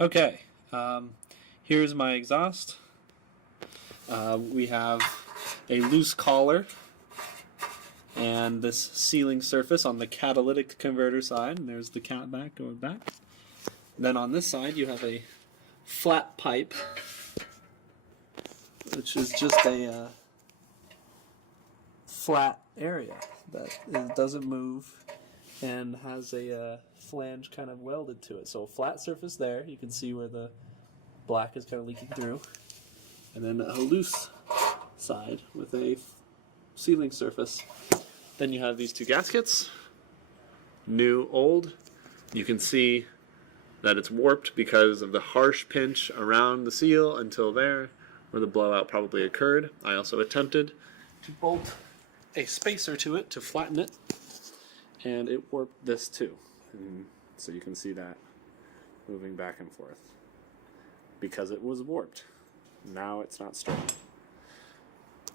Okay, here's my exhaust. We have a loose collar and this sealing surface on the catalytic converter side, and there's the cat back going back. Then on this side you have a flat pipe, which is just a flat area that doesn't move and has a flange kind of welded to it. So a flat surface there, you can see where the black is kind of leaking through, and then a loose side with a sealing surface. Then you have these two gaskets, new, old. You can see that it's warped because of the harsh pinch around the seal until there, where the blowout probably occurred. I also attempted to bolt a spacer to it to flatten it, and it warped this too. And so you can see that moving back and forth because it was warped. Now it's not straight.